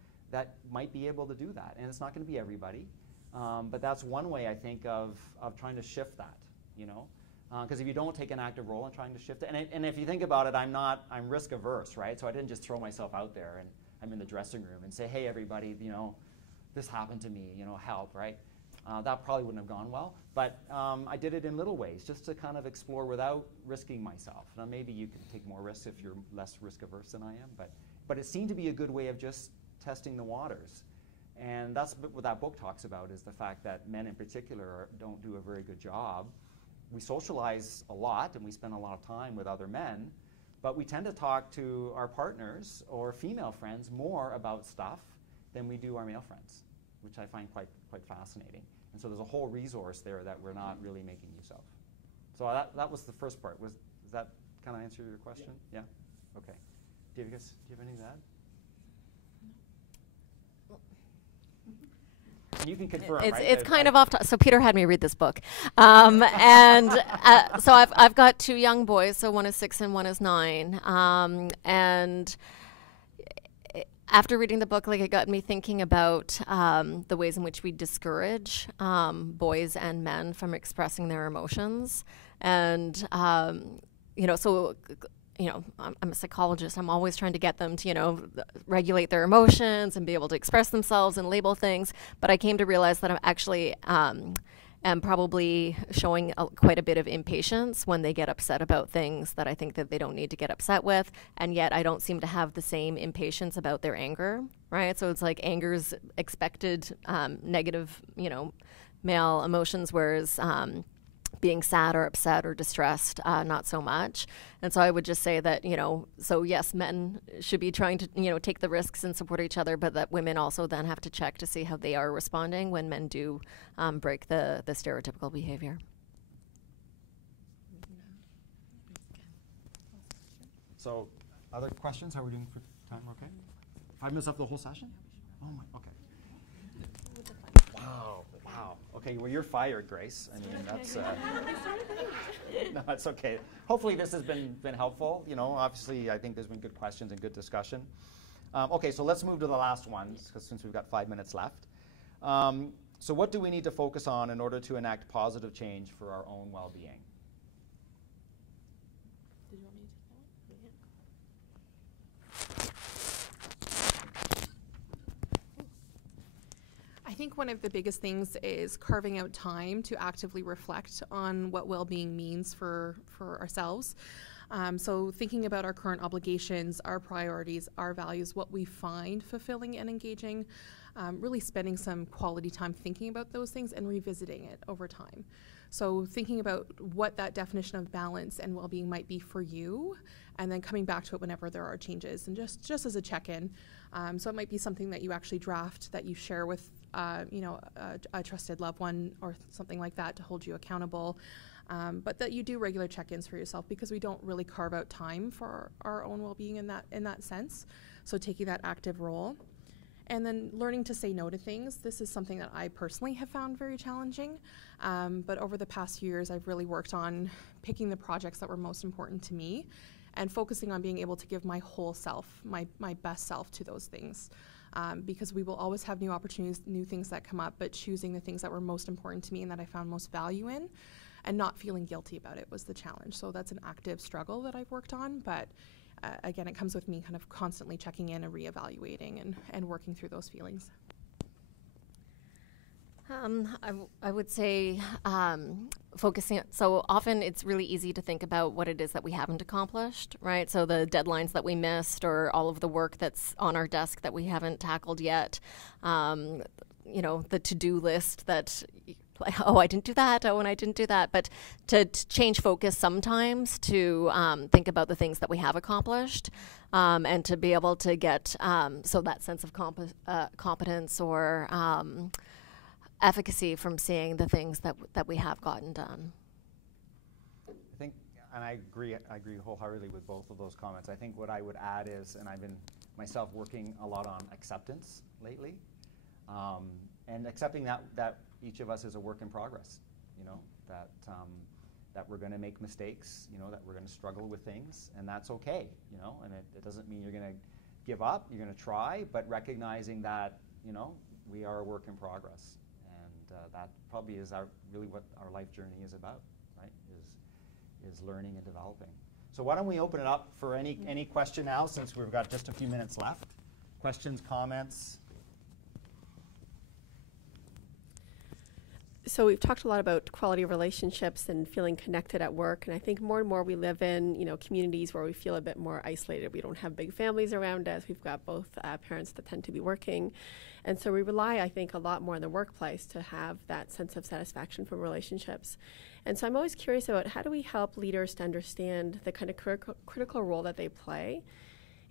might be able to do that. And it's not going to be everybody, but that's one way I think of trying to shift that, Because if you don't take an active role in trying to shift it, and if you think about it, I'm risk averse, right? So I didn't just throw myself out there and I'm in the dressing room and say, hey, everybody, this happened to me, help, right? That probably wouldn't have gone well, but I did it in little ways just to kind of explore without risking myself. Now maybe you can take more risks if you're less risk averse than I am, but it seemed to be a good way of just testing the waters. And that's what that book talks about, is the fact that men in particular don't do a very good job. We socialize a lot and we spend a lot of time with other men, But we tend to talk to our partners or female friends more about stuff than we do our male friends, which I find quite fascinating. And so there's a whole resource there that we're not really making use of. So that was the first part. Does that kind of answer your question? Yeah? Okay. Do you have anything to add? You can confirm, right? It's kind of off. So Peter had me read this book, and so I've got 2 young boys. So one is 6 and one is 9. And after reading the book, like, it got me thinking about the ways in which we discourage boys and men from expressing their emotions, and so. I'm a psychologist. I'm always trying to get them to, regulate their emotions and be able to express themselves and label things. But I came to realize that I'm actually am probably showing quite a bit of impatience when they get upset about things that I think that they don't need to get upset with. And yet I don't seem to have the same impatience about their anger, right? So it's like anger's expected negative, male emotions, whereas being sad or upset or distressed, not so much. And so I would just say that, so yes, men should be trying to, take the risks and support each other, but that women also then have to check to see how they are responding when men do break the stereotypical behavior. So, other questions? How are we doing for time? Okay. 5 minutes left the whole session? Oh my, okay. Wow. Okay, well, you're fired, Grace. I mean, that's no, that's okay. Hopefully this has been helpful. Obviously I think there's been good questions and good discussion. Okay, so let's move to the last one, since we've got 5 minutes left. So what do we need to focus on in order to enact positive change for our own well-being? Did you want me to take that one? I think one of the biggest things is carving out time to actively reflect on what well-being means for ourselves. So thinking about our current obligations, our priorities, our values, what we find fulfilling and engaging, really spending some quality time thinking about those things and revisiting it over time. So thinking about what that definition of balance and well-being might be for you, and then coming back to it whenever there are changes, and just as a check-in. So it might be something that you actually draft, that you share with a trusted loved one or something like that to hold you accountable. But that you do regular check-ins for yourself, because we don't really carve out time for our own well-being in that sense. So taking that active role. And then learning to say no to things. This is something that I personally have found very challenging. But over the past few years, I've really worked on picking the projects that were most important to me and focusing on being able to give my whole self, my best self to those things. Because we will always have new opportunities, new things that come up, but choosing the things that were most important to me and that I found most value in, and not feeling guilty about it was the challenge. So that's an active struggle that I've worked on, but again, it comes with me kind of constantly checking in and reevaluating and working through those feelings. I would say focusing. So often it's really easy to think about what it is that we haven't accomplished, right? So the deadlines that we missed, or all of the work that's on our desk that we haven't tackled yet. The to-do list that, I didn't do that, and I didn't do that. But to change focus sometimes to think about the things that we have accomplished, and to be able to get so that sense of competence or efficacy from seeing the things that we have gotten done. I think, and I agree wholeheartedly with both of those comments. I think what I would add is, and I've been myself working a lot on acceptance lately, and accepting that each of us is a work in progress, that we're going to make mistakes, that we're going to struggle with things, and that's okay, and it doesn't mean you're going to give up. You're going to try, but recognizing that, we are a work in progress. That probably is really what our life journey is about, right? Is learning and developing. So why don't we open it up for any question now, since we've got just a few minutes left. Questions, comments? So we've talked a lot about quality of relationships and feeling connected at work, and I think more and more we live in communities where we feel a bit more isolated. We don't have big families around us. We've got both parents that tend to be working, and so we rely, I think, a lot more in the workplace to have that sense of satisfaction from relationships. And so I'm always curious about how do we help leaders to understand the kind of critical role that they play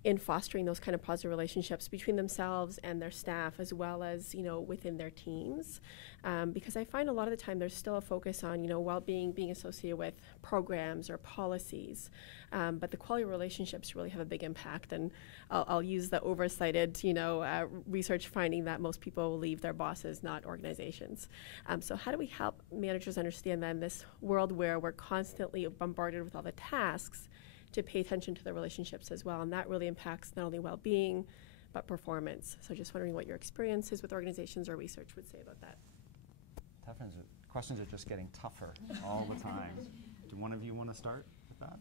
in fostering those kind of positive relationships between themselves and their staff, as well as, you know, within their teams. Because I find a lot of the time there's still a focus on, you know, well-being being associated with programs or policies. But the quality of relationships really have a big impact. And I'll use the oversighted, you know, research finding that most people will leave their bosses, not organizations. So how do we help managers understand that in this world where we're constantly bombarded with all the tasks, to pay attention to the relationships as well? And that really impacts not only well-being, but performance. So just wondering what your experiences with organizations or research would say about that. Questions are just getting tougher all the time. Do one of you want to start with that?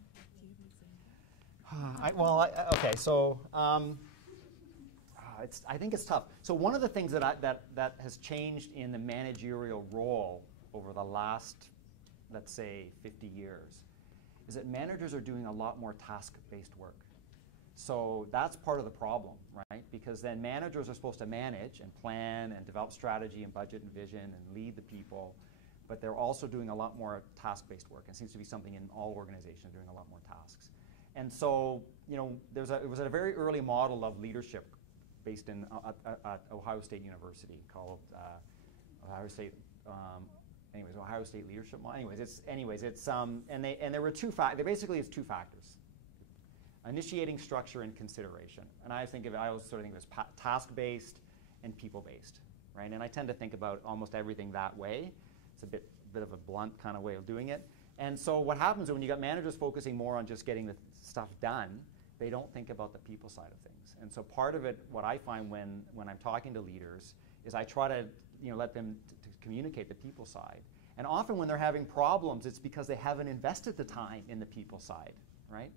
Okay, so I think it's tough. So one of the things that has changed in the managerial role over the last, let's say, 50 years is that managers are doing a lot more task-based work. So that's part of the problem, right? Because then managers are supposed to manage and plan and develop strategy and budget and vision and lead the people, but they're also doing a lot more task-based work. It seems to be something in all organizations, doing a lot more tasks. And so, you know, it was a very early model of leadership based in at Ohio State University called Ohio State Leadership Model. And there were two factors. Basically, it's two factors: initiating, structure, and consideration. And I always sort of think of it as task-based and people-based, right? And I tend to think about almost everything that way. It's a bit of a blunt kind of way of doing it. And so what happens when you got managers focusing more on just getting the stuff done, they don't think about the people side of things. And so part of it, what I find when I'm talking to leaders, is I try to, you know, let them to communicate the people side. And often when they're having problems, it's because they haven't invested the time in the people side, right?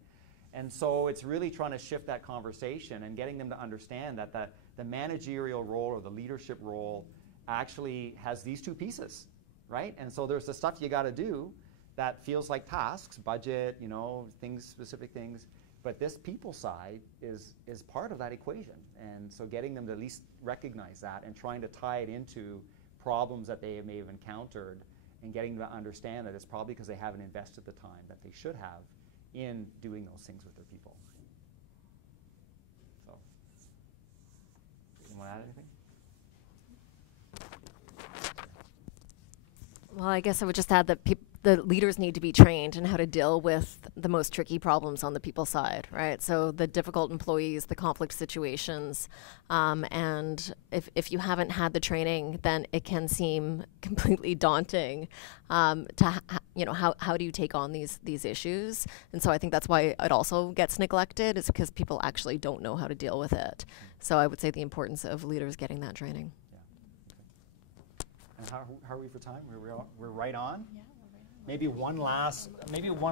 And so it's really trying to shift that conversation and getting them to understand that the managerial role or the leadership role actually has these two pieces, right? And so there's the stuff you got to do that feels like tasks, budget, you know, things, specific things. But this people side is part of that equation. And so getting them to at least recognize that and trying to tie it into problems that they may have encountered and getting them to understand that it's probably because they haven't invested the time that they should have in doing those things with their people. So, you want to add anything? Well, I guess I would just add that the leaders need to be trained in how to deal with the most tricky problems on the people side, right? So the difficult employees, the conflict situations, and if you haven't had the training, then it can seem completely daunting you know, how do you take on these issues? And so I think that's why it also gets neglected, is because people actually don't know how to deal with it. So I would say the importance of leaders getting that training. And how are we for time? We're right on? Yeah, we're right on. Maybe one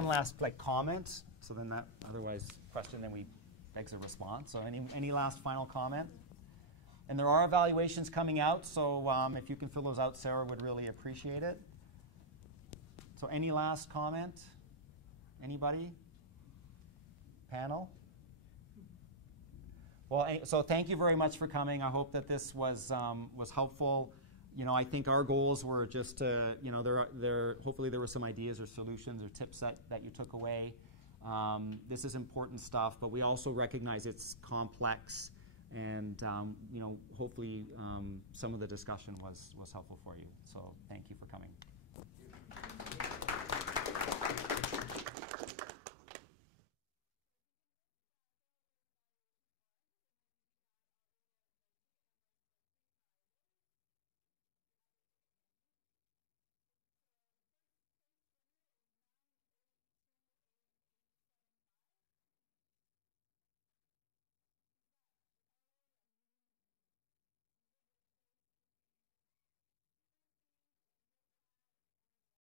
last like comment. So then that otherwise question then we begs a response. So any last final comment? And there are evaluations coming out, so if you can fill those out, Sarah would really appreciate it. So any last comment? Anybody? Panel? Well, so thank you very much for coming. I hope that this was helpful. You know, I think our goals were just to, you know, hopefully there were some ideas or solutions or tips that you took away. This is important stuff, but we also recognize it's complex, and you know, hopefully some of the discussion was helpful for you. So thank you for coming.